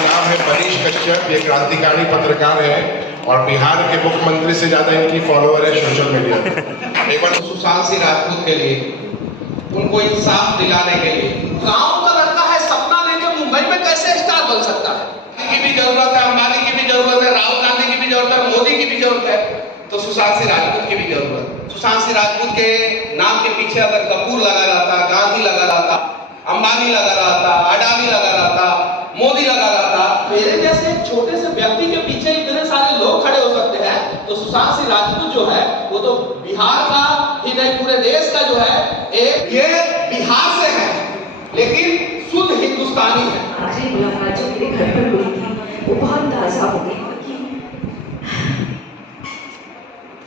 नाम है मनीष कश्यप। ये क्रांतिकारी पत्रकार है और बिहार के मुख्यमंत्री से ज्यादा इनकी फॉलोअर है सोशल मीडिया पे। एक बार सुशांत सिंह राजपूत के लिए, उनको इंसाफ दिलाने के लिए, गांव का लड़का है, सपना लेके मुंबई में कैसे स्टार बन सकता है? की भी जरूरत है, अंबानी की भी जरूरत है, राहुल गांधी की भी जरूरत है, मोदी की भी जरूरत है, तो सुशांत सिंह राजपूत की भी जरूरत है। सुशांत सिंह राजपूत के नाम के पीछे अगर कपूर लगा रहता, गांधी लगा रहता, अंबानी लगा रहता, अडानी लगा रहता, मोदी लगा रहता, मेरे जैसे छोटे से व्यक्ति के पीछे इतने सारे लोग खड़े हो सकते हैं, तो सुशांत सिंह राजपूत जो है वो तो बिहार का ही नहीं पूरे देश का जो है ये बिहार से है, लेकिन शुद्ध हिंदुस्तानी है। आज ही मुलाकात जो मेरे घर पर हुई थी वो बहुत ताजा हो गई,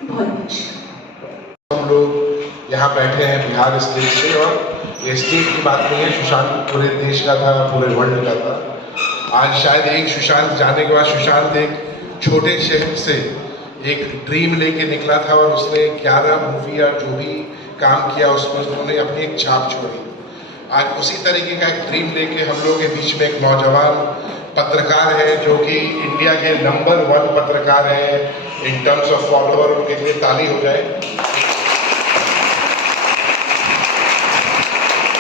बहुत कुछ। हम लोग यहाँ बैठे हैं बिहार स्टेट से, और ये स्टेट की बात नहीं है, सुशांत पूरे देश का था, पूरे वर्ल्ड का था। आज शायद एक सुशांत जाने के बाद, सुशांत एक छोटे शहर से एक ड्रीम लेके निकला था और उसने 11 मूवी या जो भी काम किया उसमें उन्होंने अपनी एक छाप छोड़ी। आज उसी तरीके का एक ड्रीम लेके हम लोग के बीच में एक नौजवान पत्रकार है जो कि इंडिया के नंबर 1 पत्रकार है इन टर्म्स ऑफ फॉलोअर। उनके लिए ताली हो जाए।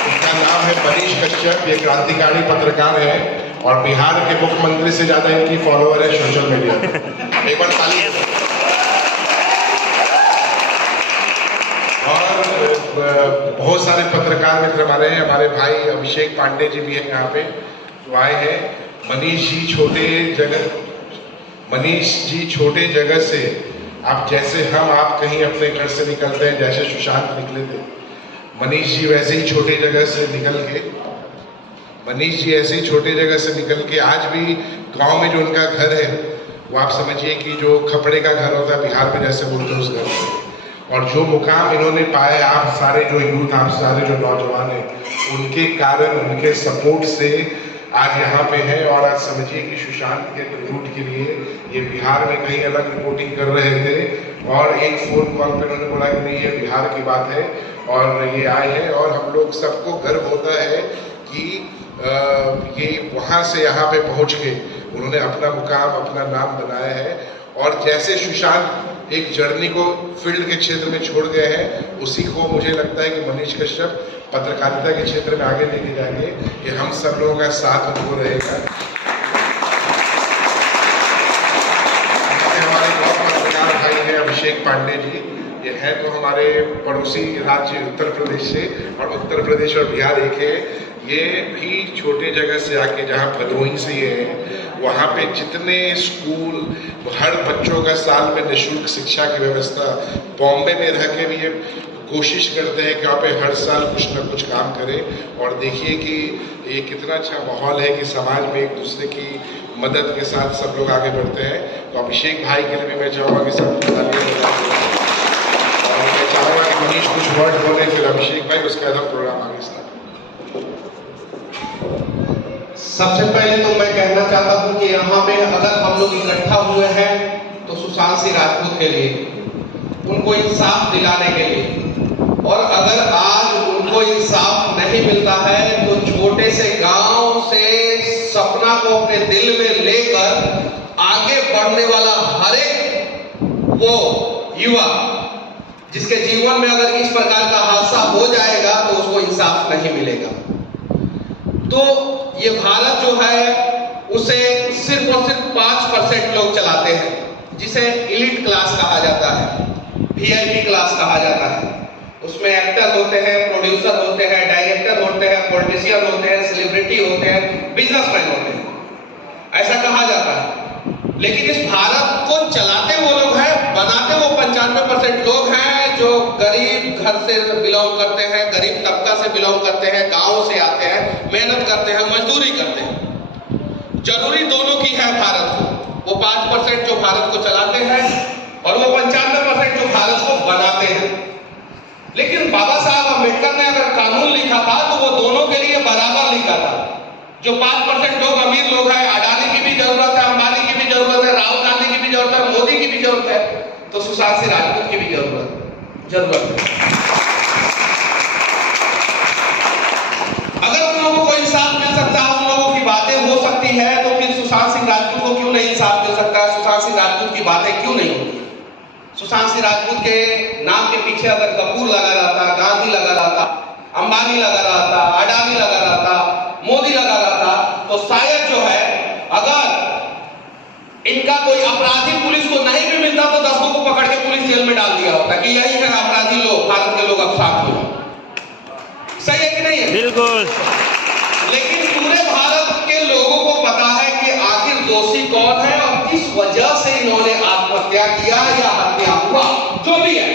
उनका नाम है मनीष कश्यप। ये क्रांतिकारी पत्रकार है और बिहार के मुख्यमंत्री से ज्यादा इनकी फॉलोअर है सोशल मीडिया पे। एक बार ताली। और बहुत सारे पत्रकार मित्र हमारे भाई अभिषेक पांडे जी भी हैं यहाँ पे जो आए हैं। मनीष जी छोटे जगह से, आप जैसे आप कहीं अपने घर से निकलते हैं, जैसे सुशांत निकले थे, मनीष जी वैसे ही छोटे जगह से निकल के आज भी गांव में जो उनका घर है वो आप समझिए कि जो खपड़े का घर होता है बिहार में जैसे बोलते हैं उस घर से। और जो मुकाम इन्होंने पाए, आप सारे जो यूथ, आप सारे जो नौजवान हैं, उनके कारण, उनके सपोर्ट से आज यहाँ पे है। और आज समझिए कि सुशांत के रूट के लिए ये बिहार में कहीं अलग रिपोर्टिंग कर रहे थे और एक फोन कॉल पे उन्होंने बोला कि नहीं ये बिहार की बात है और ये आए हैं। और हम लोग सबको गर्व होता है कि ये वहाँ से यहाँ पे पहुँच के उन्होंने अपना मुकाम, अपना नाम बनाया है। और जैसे सुशांत एक जर्नी को फील्ड के क्षेत्र में छोड़ गए हैं, उसी को मुझे लगता है कि मनीष कश्यप पत्रकारिता के क्षेत्र में आगे लेके जाएंगे। ये हम सब लोगों का साथ उनको रहेगा। हमारे बहुत पत्रकार भाई हैं अभिषेक पांडे जी, ये हैं तो हमारे पड़ोसी राज्य उत्तर प्रदेश से, और उत्तर प्रदेश और बिहार एक है। ये भी छोटे जगह से आके, जहाँ भदोही से ये है, वहाँ पे जितने स्कूल, हर बच्चों का साल में निःशुल्क शिक्षा की व्यवस्था, बॉम्बे में रह के भी ये कोशिश करते हैं कि वहाँ पे हर साल कुछ ना कुछ काम करें। और देखिए कि ये कितना अच्छा माहौल है कि समाज में एक दूसरे की मदद के साथ सब लोग आगे बढ़ते हैं। तो अभिषेक भाई के लिए भी मैं चाहूँगा कि सब और मैं चाहूँगा कि मनीष कुछ वर्ड बोले, फिर अभिषेक भाई, उसके बाद हम प्रोग्राम आगे स्टार्ट। सबसे पहले तो मैं कहना चाहता हूं कि यहाँ पे अगर हम लोग इकट्ठा हुए हैं तो सुशांत सिंह राजपूत के लिए, उनको इंसाफ दिलाने के लिए। और अगर आज उनको इंसाफ नहीं मिलता है तो छोटे से गांव से सपना को अपने दिल में लेकर आगे बढ़ने वाला हर एक वो युवा जिसके जीवन में अगर इस प्रकार का हादसा हो जाएगा तो उसको इंसाफ नहीं मिलेगा। तो ये भारत जो है उसे सिर्फ और सिर्फ 5% लोग चलाते हैं, जिसे एलिट क्लास कहा जाता है, VIP क्लास कहा जाता है। उसमें एक्टर होते हैं, प्रोड्यूसर होते हैं, डायरेक्टर होते हैं, पॉलिटिशियन होते हैं, सेलिब्रिटी होते हैं, बिजनेसमैन होते हैं, ऐसा कहा जाता है। लेकिन इस भारत को चलाते वो लोग हैं, बनाते वो 95% लोग हैं जो गरीब घर से बिलोंग करते हैं, गरीब तबका से बिलोंग करते हैं, गांव से आते हैं, मेहनत करते हैं, मजदूरी करते हैं। जरूरी दोनों की है भारत को। वो 5% जो भारत को चलाते हैं और वो 95% जो भारत को बनाते हैं। लेकिन बाबा साहब अम्बेडकर ने अगर कानून लिखा था तो वो दोनों के लिए बराबर लिखा था। जो 5% लोग अमीर लोग हैं, अडानी की भी जरूरत है, अंबानी की भी जरूरत है, राहुल गांधी की भी जरूरत है, मोदी की भी जरूरत है, तो सुशांत सिंह राजपूत की भी जरूरत है। अगर उन लोगों को इंसाफ मिल सकता है, उन लोगों की बातें हो सकती है, तो फिर सुशांत सिंह राजपूत के नाम के पीछे अगर कपूर लगा रहता, गांधी लगा रहता, अंबानी लगा रहता, अडानी लगा रहता, मोदी लगा रहता, तो शायद जो है अगर इनका कोई अपराधी पुलिस को नहीं भी मिलता तो 10 को पकड़ के पुलिस जेल में डाल दिया होता कि यही है अपराधी लोग, भारत के लोग अब साथ हो जाए। सही है कि नहीं है? बिल्कुल। लेकिन पूरे भारत के लोगों को पता है कि आखिर दोषी कौन है और किस वजह से इन्होंने आत्महत्या किया या हत्या हुआ, जो भी है।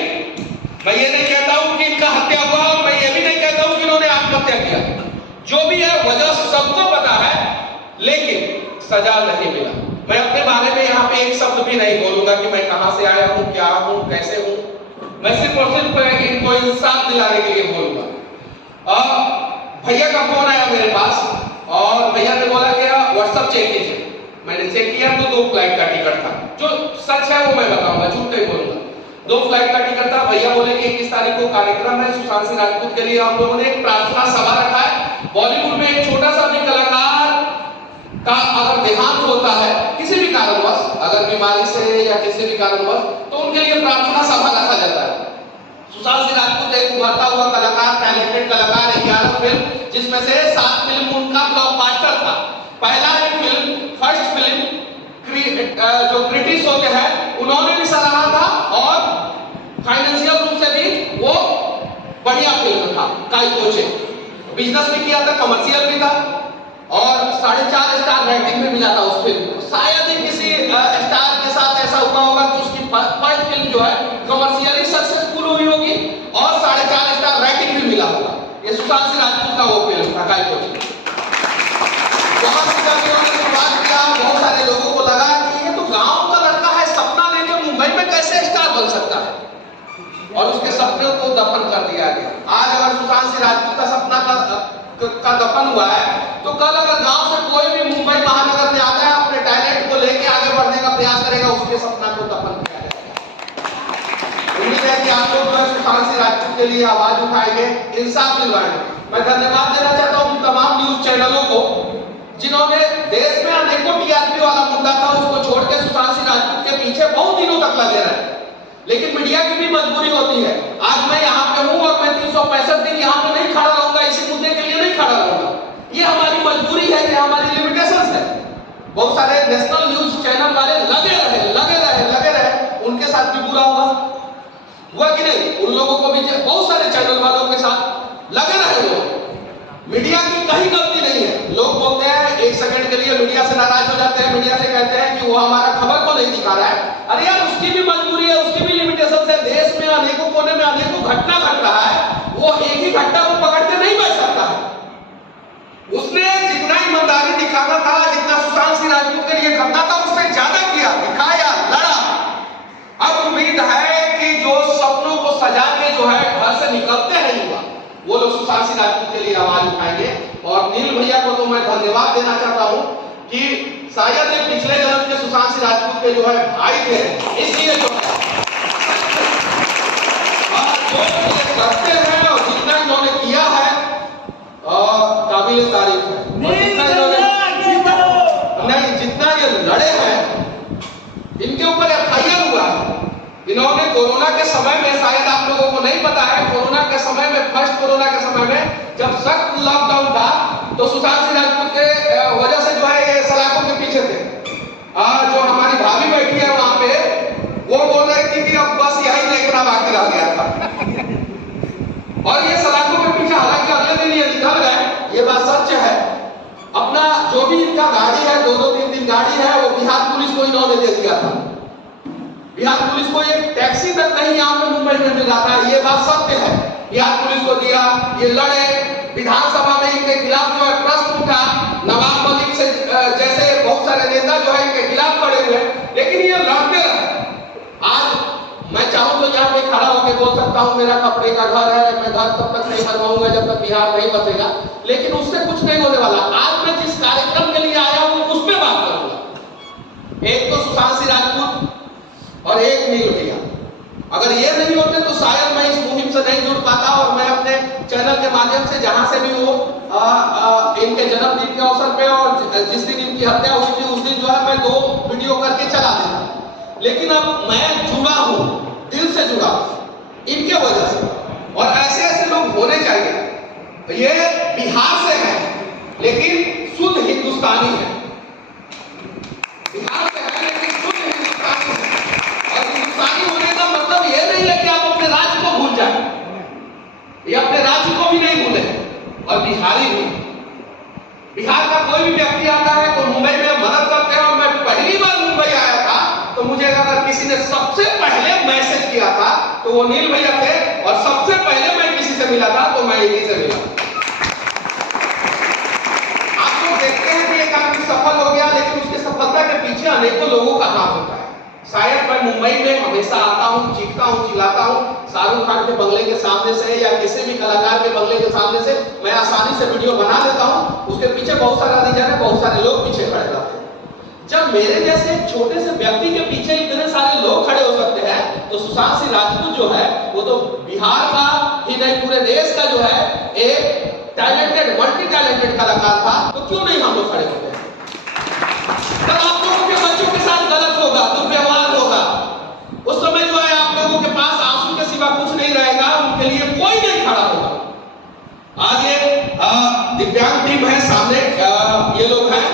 मैं ये नहीं कहता हूं कि इनका हत्या हुआ और मैं ये भी नहीं कहता हूं कि इन्होंने आत्महत्या किया, जो भी है वजह सबको पता है, लेकिन सजा नहीं मिला। मैं अपने बारे में यहाँ पे एक शब्द भी नहीं बोलूंगा कि मैं कहां से आया हूं, क्या हूं, कैसे हूं। मैं सिर्फ और सिर्फ इनको इंसाफ दिलाने के लिए बोलूंगा। भैया का फोन आया मेरे पास और भैया ने बोला कि व्हाट्सएप चेक कीजिए। मैंने चेक किया तो 2 फ्लाइट का टिकट था, जो सच है वो मैं बताऊंगा, झूठ नहीं बोलूंगा। 2 फ्लाइट का टिकट था। भैया बोले कि 21 तारीख को कार्यक्रम है सुशांत सिंह राजपूत के लिए, हम लोगों ने एक प्रार्थना सभा रखा है। बॉलीवुड में एक छोटा सा भी कलाकार का अगर देहांत होता है किसी भी कारणवश, अगर बीमारी से या किसी भी कारणवश, तो उनके लिए प्रार्थना सभा रखा जाता है। सुशांत सिंह राजपूत एक उभरता हुआ कलाकार, टैलेंटेड कलाकार, 11 फिल्म जिसमें से 7 फिल्म उनका ब्लॉकबस्टर था। पहला एक फिल्म, फर्स्ट फिल्म जो ब्रिटिश होते हैं उन्होंने भी सराहा था और फाइनेंशियल रूप से भी वो बढ़िया फिल्म था। काई कोचे बिजनेस भी किया था, कमर्शियल भी था और 4.5 स्टार रेटिंग भी मिला था उस फिल्म को। शायद ही किसी स्टार के साथ ऐसा हुआ होगा कि उसकी फर्स्ट फिल्म जो है कमर्शियली सक्सेसफुल हुई होगी और 4.5 स्टार रेटिंग भी मिला होगा। ये सुशांत सिंह राजपूत का वो फिल्म था, काई कोचे। बहुत सारे लोगों को लगा कि ये तो गांव का लड़का है, सपना लेके मुंबई में कैसे स्टार बन सकता है, और उसके सपने को दफन कर दिया गया। आज अगर सुशांत सिंह राजपूत का सपना का दफन हुआ है तो कल अगर गांव से कोई भी मुंबई महानगर में आता है, अपने टैलेंट को लेके आगे बढ़ने का प्रयास करेगा, उसके सपना को दफन किया जाएगा। उम्मीद है कि आप लोग सुशांत सिंह राजपूत के लिए आवाज उठाएंगे, इंसाफ दिलवाएंगे। मैं धन्यवाद देना चाहता हूँ तमाम न्यूज चैनलों को जिन्होंने देश में अनेकों टीआरपी वाला मुद्दा था उसको छोड़ के सुशांत सिंह राजपूत के पीछे बहुत दिनों तक लगे रहे। लेकिन मीडिया की भी मजबूरी होती है। आज मैं यहाँ पे हूँ और मैं 365 दिन यहाँ पे नहीं खड़ा रहूंगा, इसी मुद्दे के लिए नहीं खड़ा रहूंगा। ये हमारी मजबूरी है, ये हमारी लिमिटेशंस है। बहुत सारे नेशनल न्यूज चैनल वाले लगे रहे, उनके साथ भी बुरा हुआ कि नहीं? उन लोगों को भी, बहुत सारे चैनल वालों के साथ लगे रहे वो। मीडिया की कहीं गलती नहीं है। लोग बोलते हैं, 1 सेकंड के लिए मीडिया से नाराज हो जाते हैं, मीडिया से कहते हैं कि वो हमारा खबर को नहीं दिखा रहा है। अरे यार, उसकी भी मजबूरी है, उसकी भी लिमिटेशन है। देश में अनेकों कोने में अनेकों घटना घट रहा है, वो एक ही घटना को पकड़ के नहीं बैठ सकता है। उसने जितना ईमानदारी दिखाना था, जितना सुशांत सिंह राजपूत के लिए करना था, उसने ज्यादा किया, दिखाया, लड़ा। अब उम्मीद है कि जो सपनों को सजा के जो है घर से निकलते हैं युवा, वो लोग सुशांत सिंह राजपूत के लिए आवाज उठाएंगे। और नील भैया को तो मैं धन्यवाद देना चाहता हूं कि शायद ये पिछले जन्म के सुशांत सिंह राजपूत के जो है भाई थे, इसलिए जो करते हैं और जितना इन्होंने किया है काबिल तारीफ है। जितना ये लड़े हैं, इनके ऊपर एफआईआर हुआ है। इन्होंने कोरोना के समय में, शायद आप लोगों को नहीं पता है, कोरोना के समय में, फर्स्ट कोरोना के समय में जब सख्त लॉकडाउन था तो सुशांत सिंह राजपूत के वजह से जो है ये सलाखों के पीछे थे। जो हमारी भाभी बैठी है वहां पे, वो बोल रही थी कि अब बस यही देखना बाकी रह गया था। और ये सलाखों के पीछे, हालांकि अगले दिन ये निकल गए, ये बात सच है। अपना जो भी इनका गाड़ी है, 2-3 गाड़ी है, वो बिहार पुलिस को इन्होंने दे दिया था। बिहार पुलिस को एक टैक्सी तक नहीं यहाँ पे मुंबई में मिल रहा था, ये बात सत्य है। बिहार पुलिस को दिया, ये लड़े, विधानसभा में इनके खिलाफ जो है प्रश्न उठा, नवाब मलिक से जैसे बहुत सारे नेता जो है इनके खिलाफ खड़े हुए, लेकिन ये लड़ते रहे। आज मैं चाहूं तो यहाँ पे खड़ा होकर बोल सकता हूँ मेरा कपड़े का घर है, मैं घर तब तक नहीं बनवाऊंगा जब तक बिहार नहीं बचेगा, लेकिन उससे कुछ नहीं होने वाला। आज मैं जिस कार्यक्रम के लिए आया हूँ उस पर बात करूंगा। एक तो सुशांत सिंह राजपूत और एक नील भैया। अगर ये नहीं होते तो शायद मैं इस मुहिम से नहीं जुड़ पाता और मैं अपने चैनल के माध्यम से जहां से भी वो इनके जन्मदिन के अवसर पे और जिस दिन इनकी हत्या हुई थी उस दिन जो है मैं 2 वीडियो करके चला देता। लेकिन अब मैं जुड़ा हूं दिल से जुड़ा इनके वजह से, और ऐसे ऐसे लोग होने चाहिए। ये बिहार से है लेकिन शुद्ध हिंदुस्तानी है, बिहार से है लेकिन शुद्ध हिंदुस्तानी है। और हिंदुस्तानी होने का मतलब ये नहीं है कि आप अपने राज्य को भूल जाए, ये अपने राज्य को भी नहीं भूले, और बिहारी भी। बिहार का कोई भी व्यक्ति आता है तो मुंबई में मदद करते हैं। और मैं पहली बार मुंबई आया था तो मुझे अगर किसी ने सबसे पहले मैसेज किया था तो वो नील भैया थे, और सबसे पहले मैं किसी से मिला था तो मैं इन्हीं से मिला। आप लोग देखते हैं कि एक आदमी सफल हो गया, लेकिन उसकी सफलता के पीछे अनेकों लोगों का हाथ होता है। शायद मैं मुंबई में हमेशा आता हूँ, चीखता हूँ, चिल्लाता हूँ, शाहरुख खान के बंगले के सामने से या किसी भी कलाकार के बंगले के सामने से मैं आसानी से वीडियो बना लेता हूँ। उसके पीछे बहुत सारा रीजन है, बहुत सारे लोग पीछे खड़े रहते हैं। जब मेरे जैसे एक छोटे से व्यक्ति के पीछे इतने सारे लोग खड़े हो सकते हैं, तो सुशांत सिंह राजपूत जो है वो तो बिहार का ही नहीं पूरे देश का जो है एक टैलेंटेड, मल्टी टैलेंटेड कलाकार था, तो क्यों नहीं हम लोग खड़े होते हैं? तब आप लोगों के बच्चों के साथ गलत होगा, दुर्व्यवहार होगा, उस समय जो है आप लोगों के पास आंसू के सिवा कुछ नहीं रहेगा, उनके लिए कोई नहीं खड़ा होगा। आज ये दिव्यांग टीम है सामने, ये लोग हैं,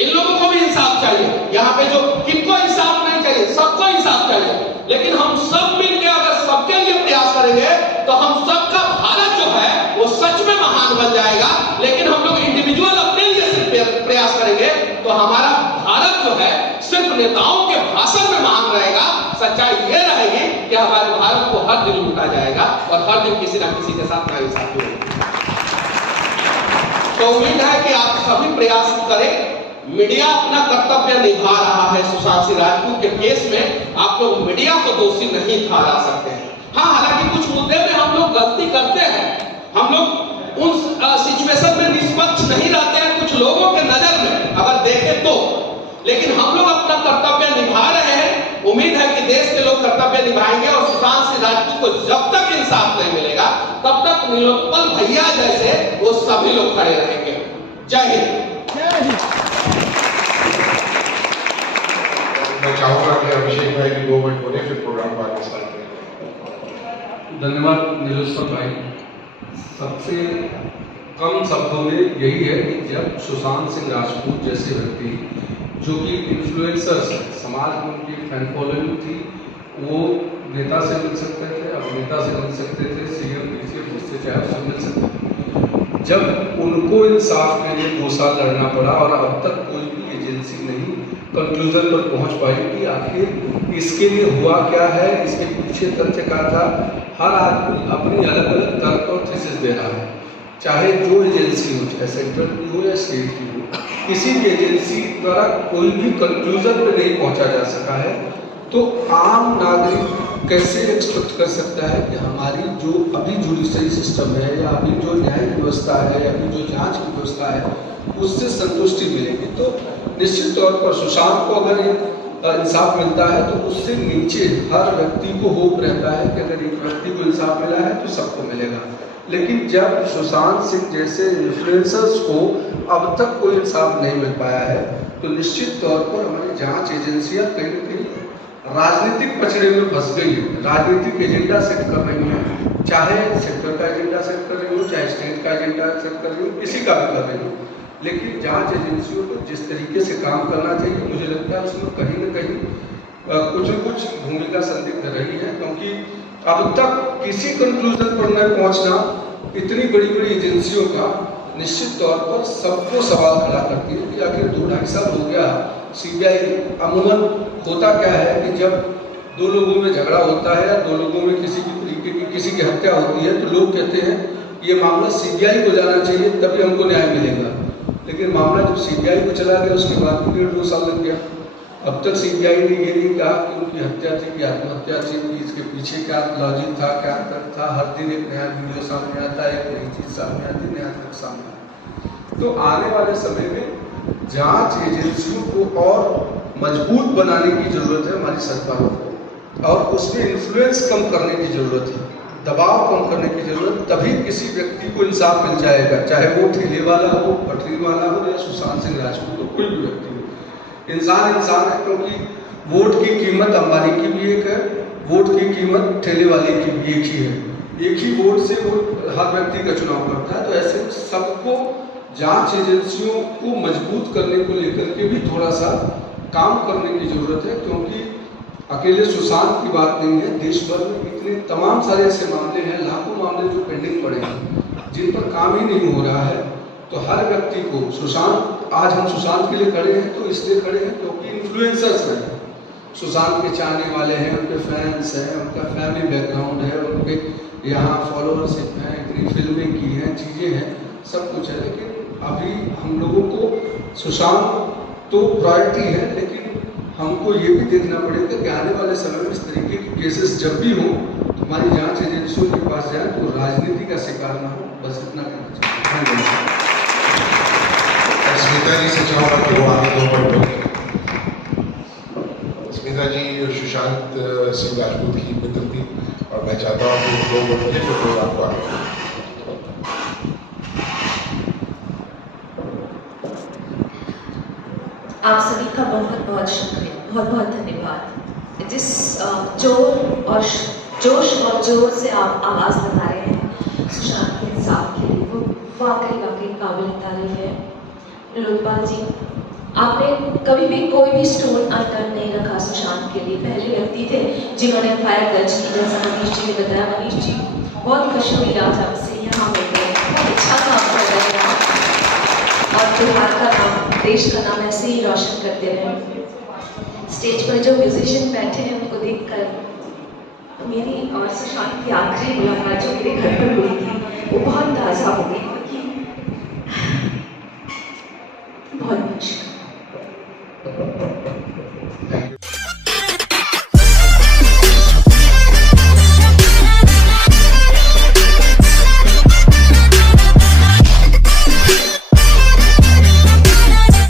इन लोगों को भी इंसाफ चाहिए। यहाँ पे जो किनको इंसाफ नहीं चाहिए, सबको इंसाफ चाहिए, लेकिन हम सब मिलकर अगर सबके लिए प्रयास करेंगे तो हम सबका भारत जो है वो सच में महान बन जाएगा। लेकिन हम लोग इंडिविजुअल अपने लिए सिर्फ प्रयास करेंगे तो हमारा भारत जो है सिर्फ नेताओं के भाषण में महान रहेगा। सच्चाई ये रहेगी कि हमारे भारत को हर दिन लूटा जाएगा और हर दिन किसी ना किसी के साथ नाइंसाफी होगी। तो उम्मीद है कि आप सभी प्रयास करें। मीडिया अपना कर्तव्य निभा रहा है। सुशांत सिंह राजपूत के केस में आप लोग मीडिया को दोषी नहीं ठहरा सकते हैं। हाँ, हालांकि कुछ मुद्दे में हम लोग गलती करते हैं, हम लोग उन सिचुएशन में निष्पक्ष नहीं रहते हैं कुछ लोगों के नजर में अगर देखें तो, लेकिन हम लोग अपना कर्तव्य निभा रहे हैं। उम्मीद है कि देश के लोग कर्तव्य निभाएंगे और सुशांत सिंह राजपूत को जब तक इंसाफ नहीं मिलेगा तब तक नीलोत्पल भैया जैसे वो सभी लोग खड़े रहेंगे। जय हिंद। मैं चाहूंगा कि अभिषेक भाई भी 2 मिनट बोले, फिर प्रोग्राम को आगे स्टार्ट करें। धन्यवाद नीलोत्पल भाई। सबसे कम शब्दों में यही है कि जब सुशांत सिंह राजपूत जैसे व्यक्ति जो कि इन्फ्लुएंसर्स हैं, समाज में उनकी फैन फॉलोइंग थी, वो नेता से मिल सकते थे, अभिनेता से मिल सकते थे, सीएम पीसीएम जिससे चाहे उससे मिल सकते थे। जब उनको इंसाफ के लिए 2 साल लड़ना पड़ा और अब तक कोई भी एजेंसी नहीं कंक्लूजन पर पहुंच पाई कि आखिर इसके लिए हुआ क्या है, इसके पीछे तथ्य क्या था। हर आदमी अपनी अलग अलग तर्क और थीसिस दे रहा है, चाहे जो एजेंसी हो, चाहे सेंट्रल की हो या स्टेट की हो, किसी भी एजेंसी द्वारा कोई भी कंक्लूजन पर नहीं पहुंचा जा सका है। तो आम नागरिक कैसे एक्सपेक्ट कर सकता है कि हमारी जो अभी जुडिशरी सिस्टम है या अभी जो न्यायिक व्यवस्था है या अभी जो जांच की व्यवस्था है उससे संतुष्टि मिलेगी? तो निश्चित तौर पर सुशांत को अगर इंसाफ मिलता है तो उससे नीचे हर व्यक्ति को होप रहता है कि अगर एक व्यक्ति को इंसाफ मिला है तो सबको मिलेगा। लेकिन जब सुशांत सिंह जैसे इन्फ्लुएंसर्स को अब तक कोई इंसाफ नहीं मिल पाया है तो निश्चित तौर पर हमारी जांच एजेंसियां कहीं न कहीं राजनीतिक पचड़े में फंस गई है, राजनीतिक एजेंडा सेट कर रही है, चाहे सेंटर का एजेंडा सेट कर रही हो, चाहे स्टेट का एजेंडा सेट कर रही हो, किसी का भी कर रही हो। लेकिन जांच एजेंसियों को जिस तरीके से काम करना चाहिए मुझे लगता है उसमें कहीं न कहीं कुछ न कुछ भूमिका संदिग्ध रही है, क्योंकि अब तक किसी कंक्लूजन पर न पहुंचना इतनी बड़ी बड़ी एजेंसियों का निश्चित तौर पर सबको सवाल खड़ा करती है कि आखिर 2-2.5 साल हो गया। सीबीआई अमूमन होता क्या है कि जब 2 लोगों में झगड़ा होता है या 2 लोगों में किसी भी तरीके की किसी की हत्या होती है तो लोग कहते हैं ये मामला सीबीआई को जाना चाहिए तभी हमको न्याय मिलेगा। लेकिन मामला जब सीबीआई को चला गया उसके बाद भी 1.5-2 साल लग गया। अब तक सीबीआई ने ये नहीं कहा कि उनकी हत्या थी कि आत्महत्या थी, कि इसके पीछे क्या लॉजिक था, क्या तर्क था। हर दिन एक नया वीडियो सामने आता है, एक नई चीज़ सामने आती है, नया तर्क सामने आता है। तो आने वाले समय में जांच एजेंसियों को और मजबूत बनाने की जरूरत है हमारी सरकारों को, और उसमें इन्फ्लुएंस कम करने की जरूरत है, दबाव कम करने की जरूरत। तभी किसी व्यक्ति को इंसाफ मिल जाएगा, चाहे वो ठेले वाला हो, पटरी वाला हो या सुशांत सिंह राजपूत हो, कोई भी व्यक्ति हो। इंसान इंसान है, क्योंकि वोट की कीमत अंबानी की भी एक है, वोट की कीमत ठेले वाले की भी एक ही है। एक ही वोट से वो हर व्यक्ति का चुनाव करता है। तो ऐसे में सबको जांच एजेंसियों को मजबूत करने को लेकर के भी थोड़ा सा काम करने की जरूरत है, क्योंकि अकेले सुशांत की बात नहीं है, देश भर में इतने तमाम सारे ऐसे मामले हैं, लाखों मामले जो पेंडिंग पड़े हैं, जिन पर काम ही नहीं हो रहा है। तो हर व्यक्ति को सुशांत, आज हम सुशांत के लिए खड़े हैं तो इसलिए खड़े हैं क्योंकि इन्फ्लुएंसर्स हैं, सुशांत के चाहने वाले हैं, उनके फैंस हैं, उनका फैमिली बैकग्राउंड है, उनके यहाँ फॉलोअरशिप हैं, इतनी फिल्में की हैं, चीज़ें हैं, सब कुछ है। लेकिन अभी हम लोगों को सुशांत तो प्रायोरिटी है, लेकिन हमको ये भी देखना पड़ेगा कि आने वाले समय में इस तरीके के केसेस जब भी हों तो हमारी जांच एजेंसियों के पास जाए तो राजनीति का शिकार ना हो। बस इतना कहना चाहूँगा। धन्यवाद। स्मिता जी से चाहूँगा कि वो आगे 2 मिनट बोलें। स्मिता जी सुशांत सिंह राजपूत की मित्र थी और मैं चाहता हूँ कि 2 मिनट बोले तो आपको आगे। आप सभी का बहुत बहुत शुक्रिया, बहुत बहुत धन्यवाद। जिस जोश और जोर से आप आवाज़ बता रहे हैं सुशांत के इंसाफ के लिए, वो वाकई काबिल तारीफ है। लोकपाल जी, आपने कभी भी कोई भी स्टोन अनटर्न नहीं रखा सुशांत के लिए। पहले व्यक्ति थे जिन्होंने एफआईआर दर्ज की, जैसा मनीष जी ने बताया। मनीष जी, बहुत खुशी हुई आज आपसे यहाँ मिलकर, बहुत अच्छा काम कर रहे हैं आप, और बिहार का नाम, देश का नाम ऐसे ही रोशन करते रहे। स्टेज पर जो म्यूजिशियन बैठे हैं उनको देखकर मेरी और सुशांत की आखिरी मुलाकात जो मेरे घर पर हुई थी वो बहुत ताज़ा हो गई। बहुत मुश्किल